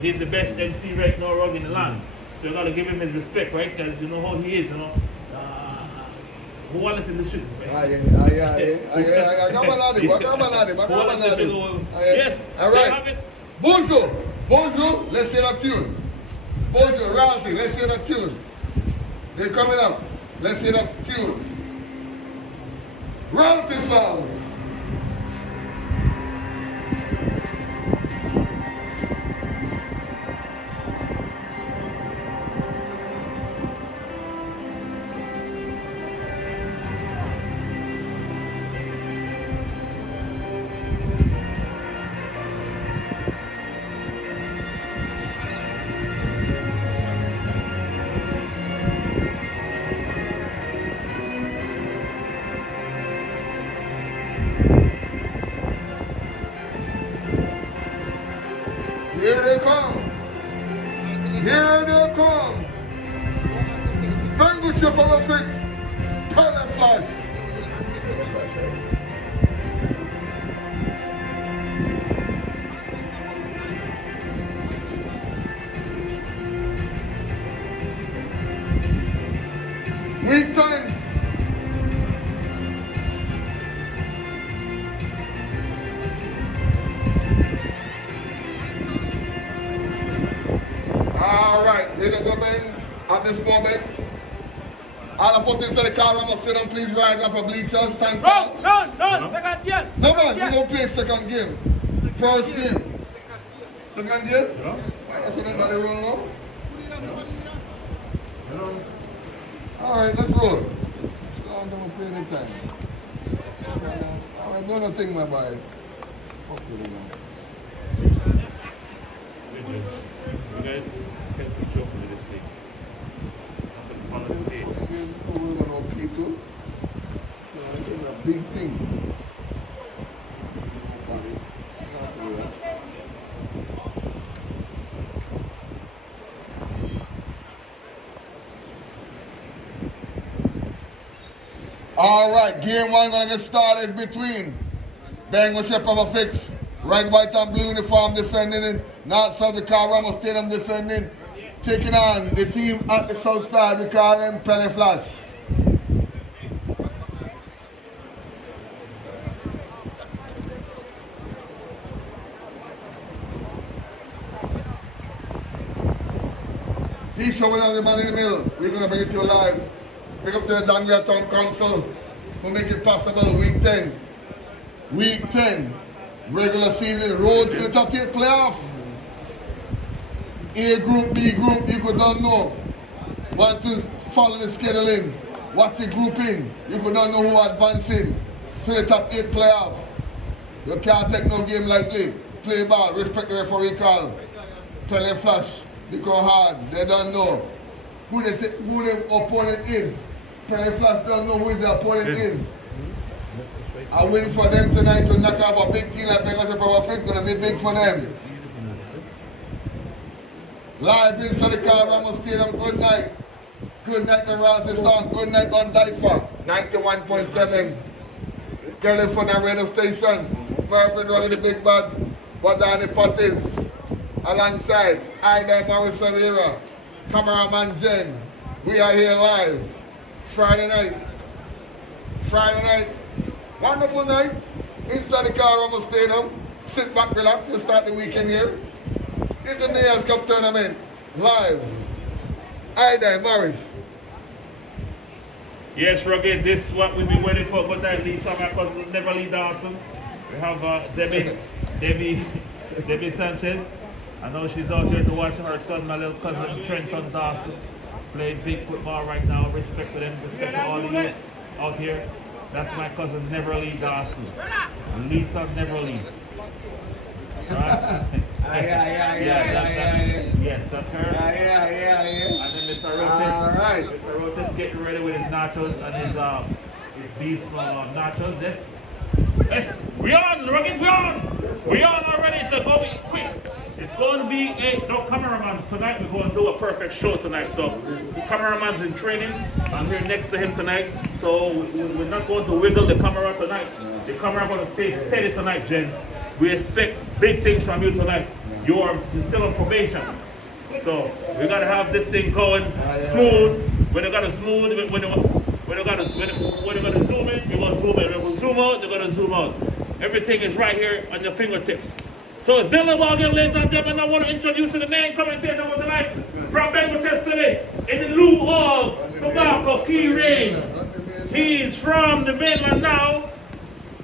He's the best MC right now around in the land. So you gotta give him his respect, right? Because you know how he is, you know. Who wanted in the shoot? Yes. All right. Bonzo, let's hear that tune. Bonzo, royalty, let's hear that tune. They're coming up. Let's hear that tune. Royalty songs. Here they come. Here they come. Bang with your power fix. Turn that flash. Week time. All right, ladies and gentlemen, at this moment, all of us inside the car, I must sit down, please rise up for bleachers, stand tall. No, second game. No man, we don't play second game. First game. Second game? Yeah. I see nobody rolling up. All right, let's roll. Let's go on and play the time. All right, do nothing, my boy. Fuck with it, man. You guys can teach you for this week. On the day. First game, we're going to people. So I think a big thing. All right, game one gonna get started between Bengal Shepherd of Fix, red, white, and blue uniform defending it. North South, the car Ramos Stadium defending. Taking on the team at the south side, we call them Pele Flash. T-Show will have the man in the middle. We're gonna bring it to you live. Pick up to the Dangria Town Council who make it possible. Week 10. Week 10. Regular season. Road to the top 8 playoff. A group, B group, you could not know. Once you follow the scheduling, watch the grouping, you could not know who advancing to the top 8 playoff. You can't take no game lightly. Play ball, respect the referee call. Play flash, become hard. They don't know who the opponent is. Play flash don't know who the opponent is. I win for them tonight to knock off a big team like Bengal Power Fit, gonna be big for them. Live inside the car, Ramos Stadium, good night. Good night, the Royalty song. Good night on DYFA 91.7. Garifuna radio station. Mervyn Road, the big bad. Badani Potties. Alongside Ida Morris Herrera. Cameraman Jen. We are here live. Friday night. Friday night. Wonderful night. Inside the car, Ramos Stadium. Sit back, relax. We'll start the weekend here. It's the Mayors Cup tournament. Live. Ida Morris. Yes, Rugged, this is what we've been waiting for. But that Lisa, my cousin, Neverly Dawson. We have Debbie Sanchez. I know she's out here to watch her son, my little cousin Trenton Dawson, playing big football right now. Respect to them, respect to all the youths out here. That's my cousin Neverly Dawson. Lisa Neverly. Right? Yes, that's her. And then Mr. Roches. All right. Mr. Roches getting ready with his nachos and his beef nachos. Yes, we on, Rugged, we on. We on already, so go be quick. It's going to be no cameraman tonight. We're going to do a perfect show tonight. So the cameraman's in training. I'm here next to him tonight. So we're not going to wiggle the camera tonight. The camera going to stay steady tonight, Jen. We expect big things from you tonight. you're still on probation. So we gotta have this thing going smooth. When you gotta smooth, when you gotta zoom in, you're gonna zoom in. When you zoom out, you're gonna zoom out. Everything is right here on your fingertips. So it's Bill Wabagari, ladies and gentlemen. I want to introduce you to the main commentator of the night from Bengal today. In lieu of tobacco, key range. He's from the mainland now.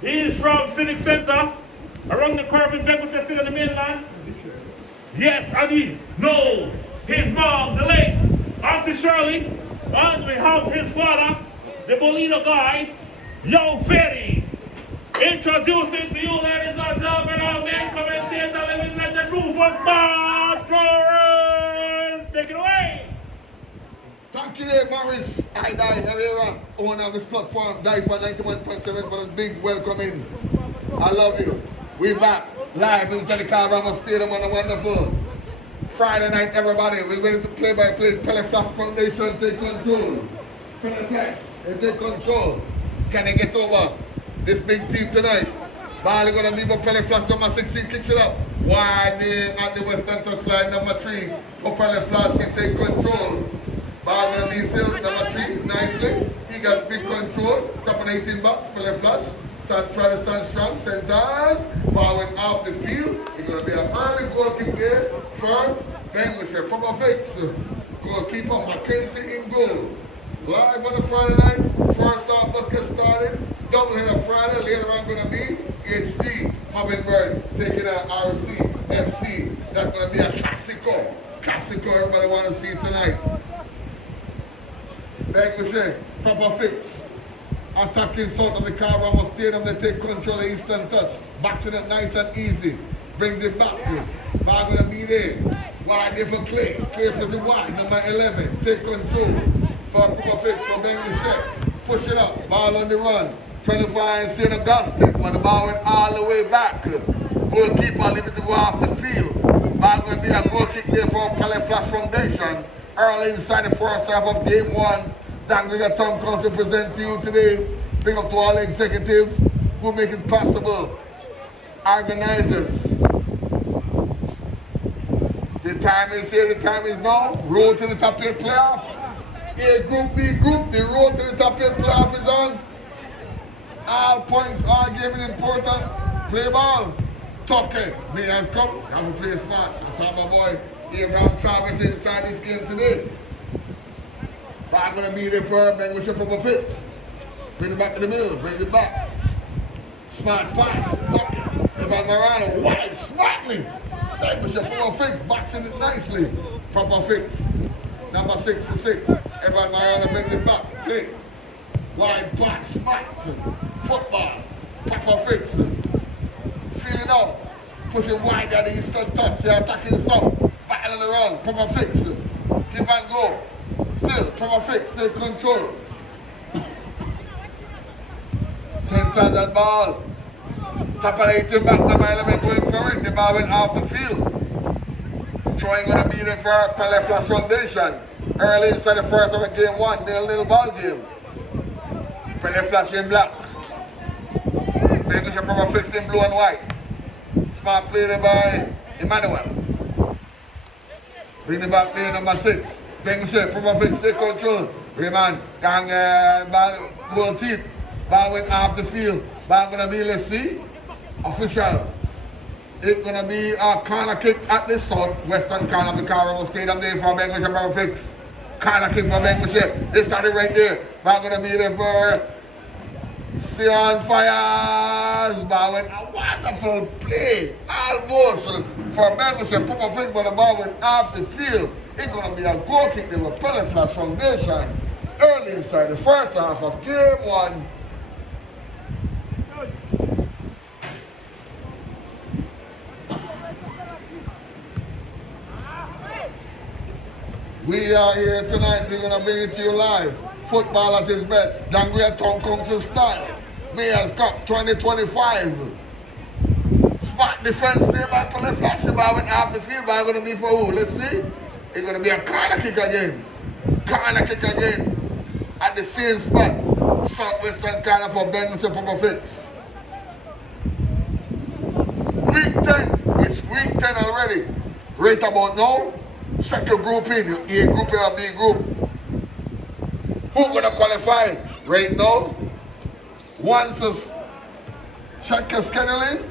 He's from Civic Center. Around the curve in Bengal City on the mainland. Yes, and we know his mom, the late Auntie Shirley. And we have his father, the Bolito guy, Yo Ferry. Introducing to you, ladies and gentlemen, our main commentator, living legend, Rufus Bob Flores. Take it away. Thank you there, Morris. I die Herrera, owner of this platform, DYFA 91.7 for the big welcoming. I love you. We back live inside the Garifuna Stadium on a wonderful Friday night, everybody. We're ready to play by play. Teleflash Foundation take control. Teleflash, they take control. Can they get over this big team tonight? Ball is going to leave a Teleflash number 16, kicks it up. Wide at the western touchline, number 3. For Teleflash, he take control. Ball going to be still, number 3, nicely. He got big control. Top of the 18 back, Teleflash. Try to stand strong, centers. Ball went off the field. It's going to be an early goal kick there for Bengal. Proper fix. Goalkeeper Mackenzie in goal. Live on the Friday night. First half, let's get started. Double header Friday. Later on going to be HD. Mobbenberg taking an RC, FC. That's going to be a classico. Classico everybody want to see tonight. Bengal, proper fix. Attacking south of the Garifuna Stadium, they take control of Eastern touch. Boxing it nice and easy. Brings it back. Ball going to be there. Wide there for Clay. Clay for the wide, number 11. Take control for a proper fix for Bengal. Push it up. Ball on the run. Trying to find St. Augustine. When the ball went all the way back. Goalkeeper leave it to go off the field. Ball going to be a goal kick there for Teleflash Foundation. Early inside the first half of game 1. Dangriga Tom Council present to you today. Big up to all the executives who make it possible. Organizers. The time is here, the time is now. Road to the top 8 playoff. A group, B group, the road to the top 8 playoff is on. All points, all game is important. Play ball. Tucker, me has come. Have to play smart. I saw my boy Abraham Travis inside this game today. I'm going to be there for Bengal proper fits. Bring it back to the middle, bring it back. Smart pass, Evan Marano, wide, smartly. Bengal proper fix, boxing it nicely. Proper fix. Number 66, Evan Marano brings it back. Play. Wide pass, smart. Football, proper fix. Feeling out. Push it wide at the eastern touch. They're attacking south. Battle around, proper fix. Give and go. Still, proper fix, still control. Centers that ball. Top of the 18 back, the element going for it. The ball went off the field. Throwing going to be there for Teleflash Foundation. Early inside the first of the game 1, 0-0 ball game. Teleflash in black. Bengal proper fix in blue and white. Smart play there by Emmanuel. Bring the back there, number 6. Bengal proper fix, take control. Raymond, gang, ball, goal tip. Ball went off the field. Ball gonna be, let's see, official. It's gonna be a corner kick at the southwestern corner of the Garifuna Stadium there for Bengal proper fix. Corner kick for Bengal. They started right there. Ball gonna be there for Sion Fires. Ball went a wonderful play, almost for Bengal proper fix, but the ball went off the field. It's going to be a goal kick there with Teleflash Foundation early inside the first half of game 1. We are here tonight. We're going to bring it to you live. Football at its best. Dangria Town Council style. Mayor's Cup 2025. Smart defense there by Teleflash. The ball went off the field. Ball going to be for who? Let's see. It's going to be a corner kick again. Corner kick again. At the same spot. Southwestern corner for Bengal proper fix. Week 10. It's week 10 already. Right about now, second group in, A group and B group. Who gonna qualify? Right now, once you check your scheduling,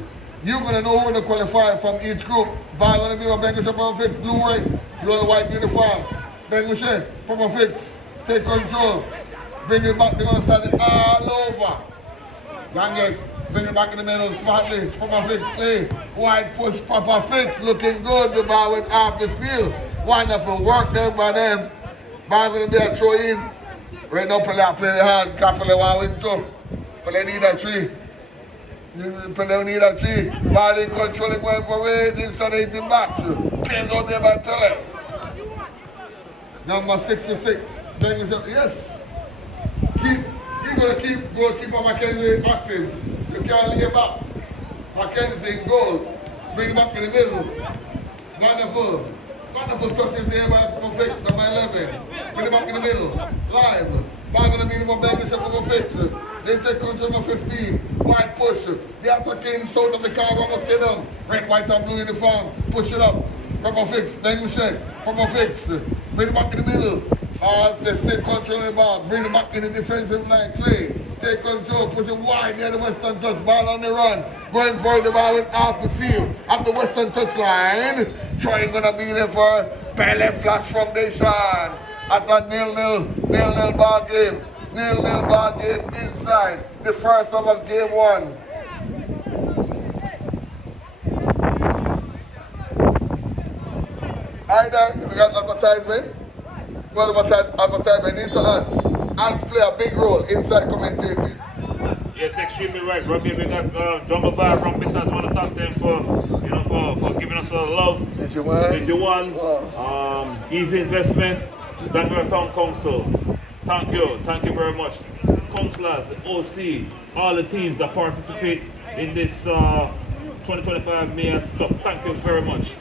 you're gonna know who gonna qualify from each group. Ball gonna be a Bengals Papa Fix, blue white, blue and white uniform. Ben Michelle, Papa Fix, take control. Bring it back, they're gonna start it all over. Youngest, bring it back in the middle smartly. Papa Fix play. White push, Papa Fix looking good. The ball went off the field. Wonderful work there by them. Ball gonna be a throw in. Right now, play hard. Can't play one win too. Play need a tree. Play need a tree. Ball in controlling going for way. Inside 18 backs. Plays out there by Tele. Number 66. Yes. He's going to keep goalkeeper Mackenzie active. You can't lay back. Mackenzie in goal. Bring it back in the middle. Wonderful. Wonderful touches there by Papa Fix, number 11. Bring it back in the middle. Live. Ball going to be number Bengals and Papa Fix. They take control number 15. White push. The attacking south of the car almost get down. Red, white and blue uniform. Push it up. Papa Fix. Then we check. Papa Fix. Bring it back in the middle. As they stay controlling the ball. Bring it back in the defensive line. Clay. Take control. Push it wide near the western touch. Ball on the run. Going for the ball with off the field. Off the western touch line. Trying gonna be there for Pele Flash Foundation. At a 0-0 ball game. 0-0 ball game inside. The first of game 1. Either we got advertisement. Well, advertisement needs ads. Ads play a big role inside commentating. Yes, extremely right, Rocky. We got Jungle Bar from Bitters. Want to thank them for giving us a lot of love. Did you want? Easy investment. Danbury Town Council. Thank you very much. Councillors, the OC, all the teams that participate in this 2025 Mayor's Cup. Thank you very much.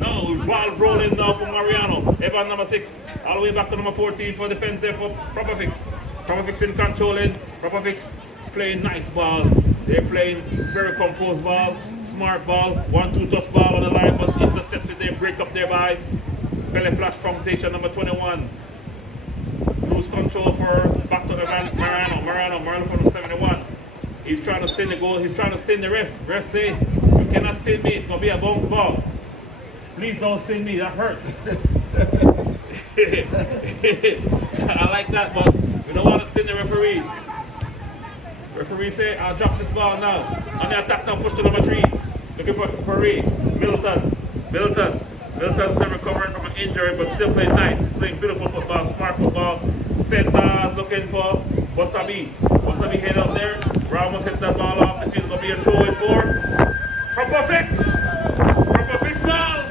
Now, ball rolling now for Mariano. Evan number 6, all the way back to number 14 for defense there for Proper Fix. Proper Fix in controlling. Proper Fix playing nice ball. They're playing very composed ball, smart ball. 1-2 touch ball on the line, but intercepted there, break up there by Pele Flash Foundation number 21. Lose control for back to Mariano for number 71. He's trying to stain the goal, he's trying to stain the ref. Ref say, you cannot stain me, it's going to be a bounce ball. Please don't sting me, that hurts. I like that, but we don't want to sting the referee. Referee say, I'll drop this ball now. On the attack now, push to number 3. Looking for referee. Middleton's never recovering from an injury, but still playing nice. He's playing beautiful football, smart football. Center's looking for Wasabi. Wasabi head up there. Ramos hit that ball off. The field's going to be a throw in for Proper Fix. Proper Fix now.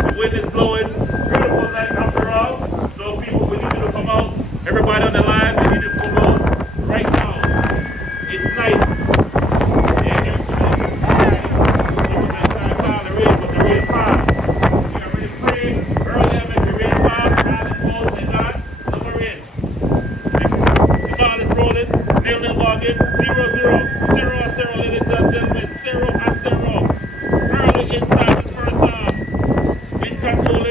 The wind is blowing. Beautiful night after all. So people, we need you to come out. Everybody on the line, we need you to come out right now. It's nice. Controlling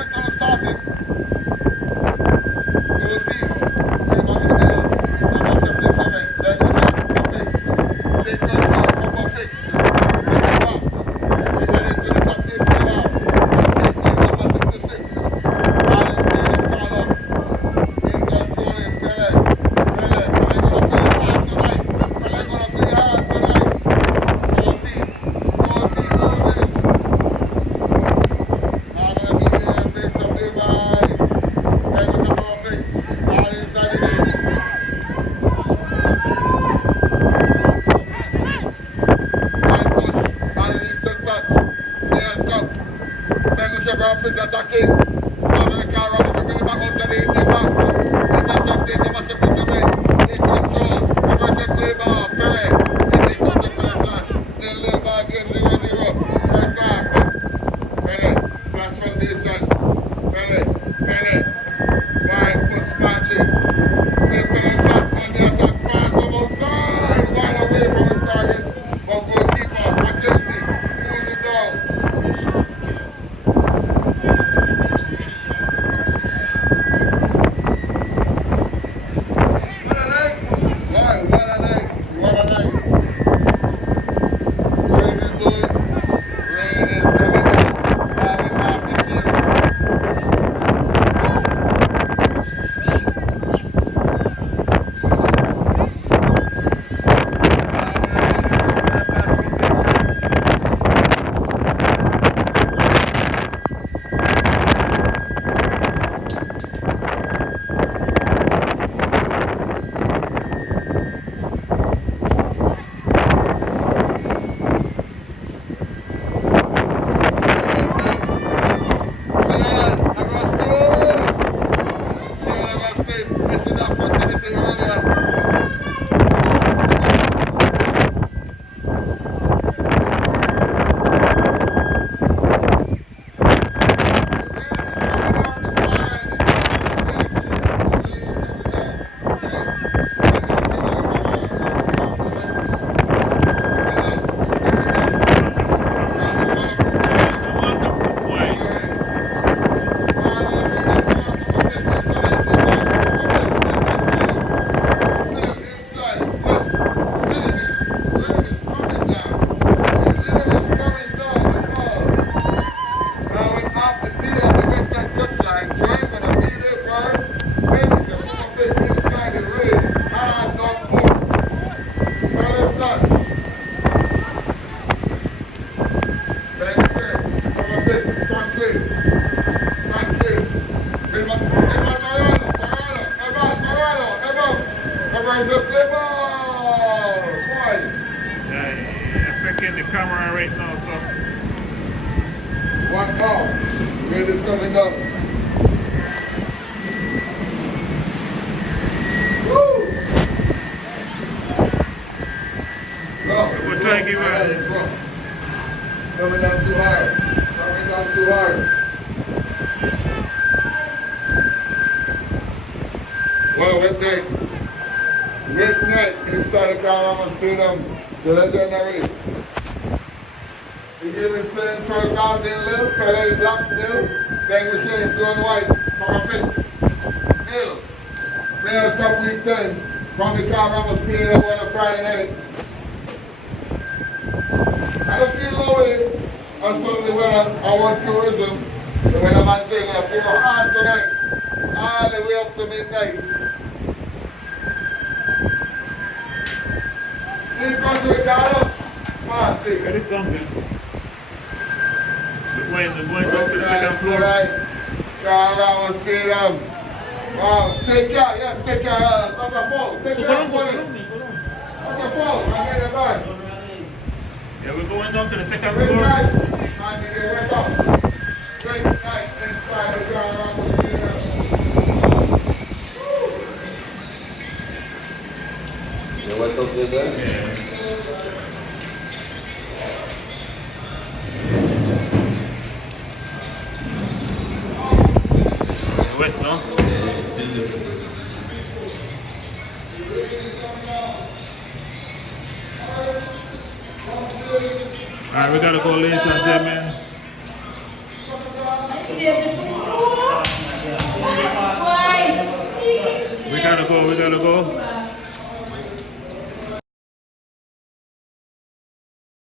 fix on the starting. Go team. Bring back in the middle. Number 77. Then we say Papa fix. Take control. Papa fix. Bring it back. We head into the top 8 pillar. Then take lead number 66. Alan Taylor Carlos. In control in Pele. Pele. Pele gonna play hard tonight. Pele gonna play hard tonight. Go team. Go team. Go this. Now gonna be there. Big some day by. Then with the Papa fix. All inside the game. One push. All decent touch. Players come. Then with the Papa fix attacking. Son of the car Ramos will bring it back outside the 18 box. Intercepted. Number 77. In control. Reverse the play ball. Pele. In the control for the flash. Nil ball game 0-0. First half. Pele. Flash foundation. Pele. Pele. Wide push smartly. Say Pele back on the attack. Pass from outside. Wide away from his target. But goalkeeper. McKinsey. Pulls it down. What a night. Rain is doing. Rain is coming down. Falling off the field. Missing that opportunity earlier. Affecting the camera right now, so. One more. Rain is coming down. Woo! Go. We'll try to give it. Coming down too hard. Coming down too hard. Well, with night inside the Carolina Stadium, the legendary. The game is playing first half in Lil, Pele in black, Nil. Then we say blue and white, Papa Fix, Nil. Players Cup Week 10 from the Carolina Stadium on a Friday night. I don't feel no way as to the weather, our tourism. The weatherman saying we're going to pour hard tonight, all the way up to midnight. In country, Carlos, smartly. Get it done, man. We're going down to the second floor. Right. Carolina Stadium. Wow, take care, yes, take care. That's a fall. Take care, buddy. That's a fall. I get it back. Yeah, we're going down to the second Great floor. night. And they went up. Great night inside the Carolina Stadium. You went up there then? Yeah. Wet, no? Alright, we gotta go, ladies and gentlemen. gotta go.